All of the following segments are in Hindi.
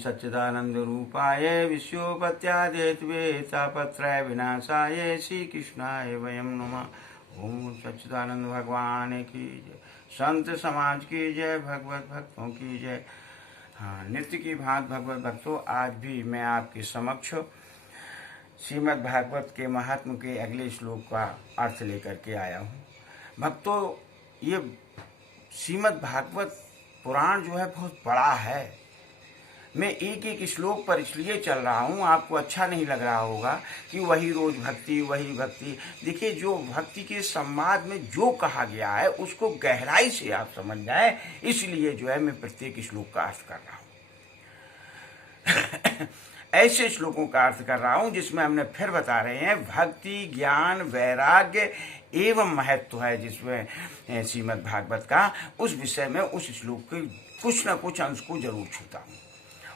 सच्चिदानंद रूपाय विश्वोपत्यादेतवे तापत्रय विनाशाय श्री कृष्णाय वयम नमः। ओम सच्चिदानंद भगवान की जय, संत समाज की जय, भगवत भक्तों की जय। हाँ, नित्य की भांति भगवत भक्तों, आज भी मैं आपके समक्ष श्रीमद् भागवत के महात्म के अगले श्लोक का अर्थ लेकर के आया हूँ। भक्तों, ये श्रीमद् भागवत पुराण जो है बहुत बड़ा है। मैं एक एक श्लोक पर इसलिए चल रहा हूँ, आपको अच्छा नहीं लग रहा होगा कि वही रोज भक्ति वही भक्ति। देखिए, जो भक्ति के संवाद में जो कहा गया है उसको गहराई से आप समझ जाए, इसलिए जो है मैं प्रत्येक श्लोक का अर्थ कर रहा हूँ। ऐसे श्लोकों का अर्थ कर रहा हूँ जिसमें हमने फिर बता रहे हैं भक्ति, ज्ञान, वैराग्य एवं महत्व है जिसमें श्रीमद् भागवत का, उस विषय में उस श्लोक के कुछ न कुछ अंश को जरूर छूता हूँ।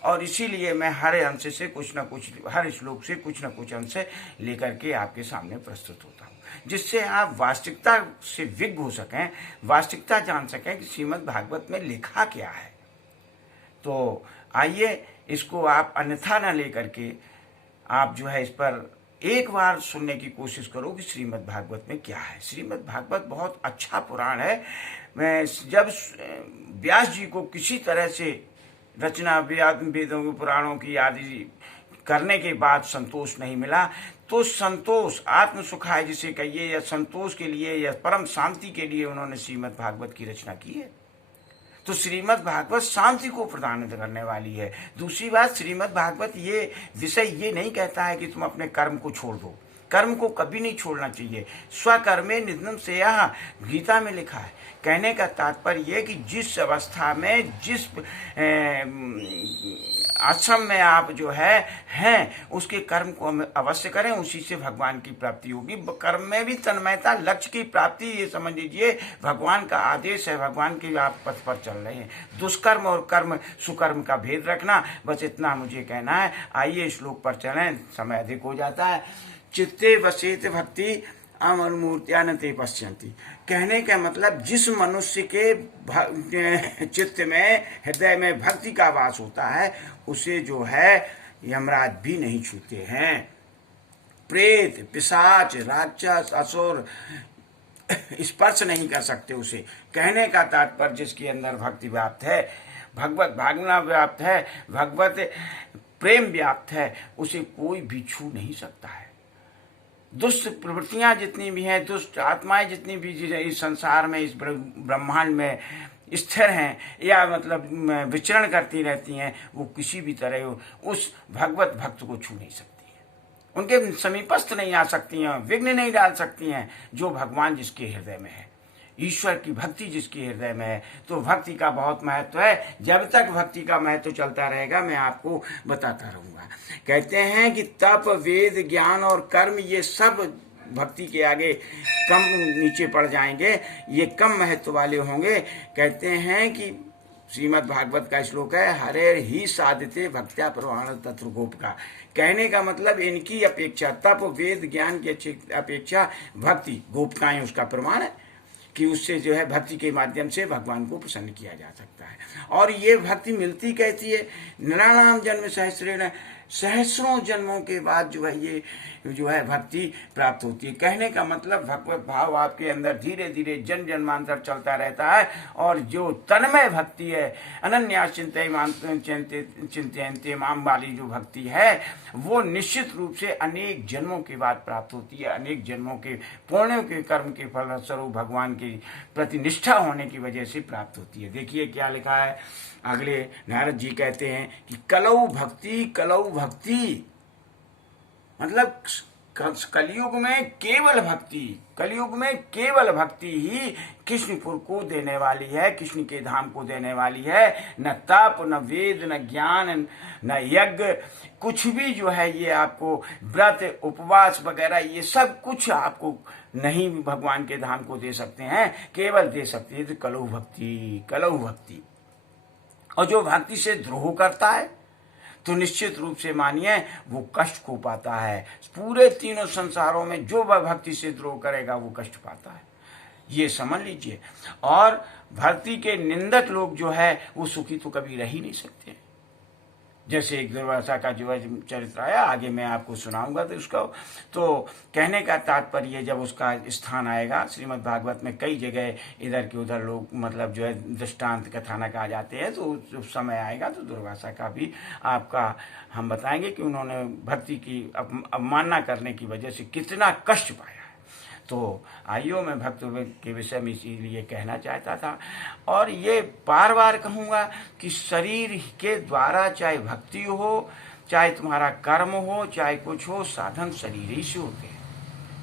और इसीलिए मैं हर अंश से कुछ न कुछ, हर श्लोक से कुछ न कुछ अंश लेकर के आपके सामने प्रस्तुत होता हूँ, जिससे आप वास्तविकता से विज्ञ हो सकें, वास्तविकता जान सकें कि श्रीमद् भागवत में लिखा क्या है। तो आइए, इसको आप अन्यथा न लेकर के आप जो है इस पर एक बार सुनने की कोशिश करो कि श्रीमद् भागवत में क्या है। श्रीमद् भागवत बहुत अच्छा पुराण है। मैं जब व्यास जी को किसी तरह से रचना वेदों के पुराणों की आदि करने के बाद संतोष नहीं मिला, तो संतोष आत्म सुखाय जिसे कहिए, या संतोष के लिए या परम शांति के लिए उन्होंने श्रीमद् भागवत की रचना की है। तो श्रीमद् भागवत शांति को प्रदान करने वाली है। दूसरी बात, श्रीमद् भागवत ये विषय ये नहीं कहता है कि तुम अपने कर्म को छोड़ दो। कर्म को कभी नहीं छोड़ना चाहिए। स्वकर्मे निधनम सेयः गीता में लिखा है। कहने का तात्पर्य यह कि जिस अवस्था में, जिस आश्रम में आप जो हैं उसके कर्म को अवश्य करें, उसी से भगवान की प्राप्ति होगी। कर्म में भी तन्मयता, लक्ष्य की प्राप्ति, ये समझ लीजिए भगवान का आदेश है, भगवान के आप पथ पर चल रहे हैं। दुष्कर्म और कर्म सुकर्म का भेद रखना, बस इतना मुझे कहना है। आइए श्लोक पर चलें, समय अधिक हो जाता है। चित्ते वसेत भक्ति अमर मूर्तिया न ते पश्यन्ति। कहने का मतलब, जिस मनुष्य के चित्त में, हृदय में भक्ति का वास होता है, उसे जो है यमराज भी नहीं छूते हैं। प्रेत, पिशाच, राक्षस, असुर स्पर्श नहीं कर सकते उसे। कहने का तात्पर्य, जिसके अंदर भक्ति व्याप्त है, भगवत भावना व्याप्त है, भगवत प्रेम व्याप्त है, उसे कोई भी छू नहीं सकता है। दुष्ट प्रवृत्तियां जितनी भी हैं, दुष्ट आत्माएं जितनी भी इस संसार में, इस ब्रह्मांड में स्थिर हैं या मतलब विचरण करती रहती हैं, वो किसी भी तरह उस भगवत भक्त को छू नहीं सकती हैं। उनके समीपस्थ नहीं आ सकती हैं, विघ्न नहीं डाल सकती हैं। जो भगवान जिसके हृदय में है, ईश्वर की भक्ति जिसके हृदय में है, तो भक्ति का बहुत महत्व है। जब तक भक्ति का महत्व चलता रहेगा, मैं आपको बताता रहूंगा। कहते हैं कि तप, वेद, ज्ञान और कर्म, ये सब भक्ति के आगे कम नीचे पड़ जाएंगे, ये कम महत्व वाले होंगे। कहते हैं कि श्रीमद् भागवत का श्लोक है, हरे ही साधते भक्त्या प्रवाण तत्र गोप का। कहने का मतलब, इनकी अपेक्षा, तप, वेद, ज्ञान की अपेक्षा भक्ति, गोपकाएं उसका प्रमाण है कि उससे जो है भक्ति के माध्यम से भगवान को प्रसन्न किया जा सकता है। और ये भक्ति मिलती कैसी है? नराणाम जन्म सहस्रेण, सहस्रों जन्मों के बाद जो है ये जो है भक्ति प्राप्त होती है। कहने का मतलब, भगवत भाव आपके अंदर धीरे धीरे जन्म जन्मांतर चलता रहता है। और जो तन्मय भक्ति है, अनन्या चिंतयन्ते माम वाली जो भक्ति है, वो निश्चित रूप से अनेक जन्मों के बाद प्राप्त होती है। अनेक जन्मों के पुण्यों के कर्म के फलस्वरूप भगवान की प्रति निष्ठा होने की वजह से प्राप्त होती है। देखिए क्या लिखा है अगले। नारद जी कहते हैं कि कलौ भक्ति, कलौ भक्ति, मतलब कलयुग में केवल भक्ति, कलयुग में केवल भक्ति ही कृष्णपुर को देने वाली है, कृष्ण के धाम को देने वाली है। न तप, न वेद, न ज्ञान, न यज्ञ, कुछ भी जो है ये आपको व्रत, उपवास वगैरह, ये सब कुछ आपको नहीं भगवान के धाम को दे सकते हैं। केवल दे सकते हैं कलौ भक्ति, कलौ भक्ति। और जो भक्ति से द्रोह करता है, तो निश्चित रूप से मानिए वो कष्ट को पाता है। पूरे तीनों संसारों में जो वह भक्ति से द्रोह करेगा वो कष्ट पाता है, ये समझ लीजिए। और भक्ति के निंदक लोग जो है वो सुखी तो कभी रह ही नहीं सकते। जैसे एक दुर्वासा का जो है चरित्र आया, आगे मैं आपको सुनाऊंगा तो उसको। तो कहने का तात्पर्य, जब उसका स्थान आएगा श्रीमद् भागवत में कई जगह इधर के उधर लोग मतलब जो है दृष्टांत कथानक आ जाते हैं, तो जब समय आएगा तो दुर्वासा का भी आपका हम बताएंगे कि उन्होंने भक्ति की अवमानना करने की वजह से कितना कष्ट पाया। तो आइयो, मैं भक्त के विषय में इसीलिए कहना चाहता था। और ये बार बार कहूँगा कि शरीर के द्वारा चाहे भक्ति हो, चाहे तुम्हारा कर्म हो, चाहे कुछ हो, साधन शरीर ही से होते हैं।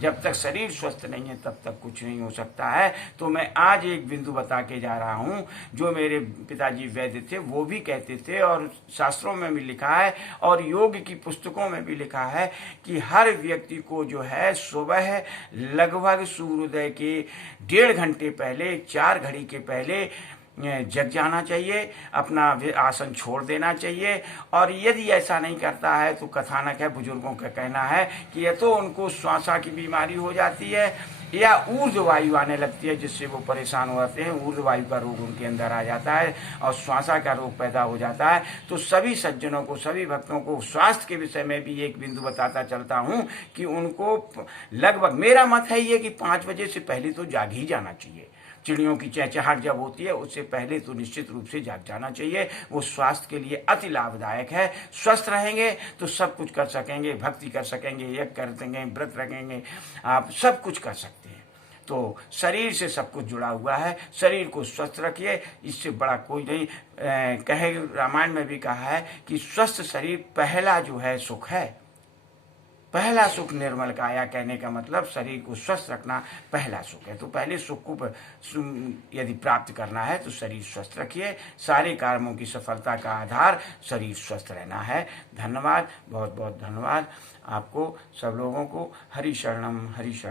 जब तक शरीर स्वस्थ नहीं है तब तक कुछ नहीं हो सकता है। तो मैं आज एक बिंदु बता के जा रहा हूँ, जो मेरे पिताजी वैद्य थे वो भी कहते थे, और शास्त्रों में भी लिखा है और योग की पुस्तकों में भी लिखा है कि हर व्यक्ति को जो है सुबह लगभग सूर्योदय के 1.5 घंटे पहले, 4 घड़ी के पहले जग जाना चाहिए, अपना आसन छोड़ देना चाहिए। और यदि ऐसा नहीं करता है तो कथानक है, बुजुर्गों का कहना है कि या तो उनको श्वासा की बीमारी हो जाती है या ऊर्ध्व वायु आने लगती है, जिससे वो परेशान हो जाते हैं। ऊर्ध्व वायु का रोग उनके अंदर आ जाता है और श्वासा का रोग पैदा हो जाता है। तो सभी सज्जनों को, सभी भक्तों को स्वास्थ्य के विषय में भी एक बिंदु बताता चलता हूँ कि उनको लगभग, मेरा मत है ये कि 5 बजे से पहले तो जाग ही जाना चाहिए। चिड़ियों की चहचहाट जब होती है उससे पहले तो निश्चित रूप से जाग जाना चाहिए। वो स्वास्थ्य के लिए अति लाभदायक है। स्वस्थ रहेंगे तो सब कुछ कर सकेंगे, भक्ति कर सकेंगे, यज्ञ कर देंगे, व्रत रखेंगे, आप सब कुछ कर सकते हैं। तो शरीर से सब कुछ जुड़ा हुआ है। शरीर को स्वस्थ रखिए, इससे बड़ा कोई नहीं। कहे रामायण में भी कहा है कि स्वस्थ शरीर पहला जो है सुख है, पहला सुख निर्मल काया। कहने का मतलब शरीर को स्वस्थ रखना पहला सुख है। तो पहले सुख को यदि प्राप्त करना है तो शरीर स्वस्थ रखिए। सारे कर्मों की सफलता का आधार शरीर स्वस्थ रहना है। धन्यवाद, बहुत बहुत धन्यवाद आपको सब लोगों को। हरि शरणम, हरि शरणम।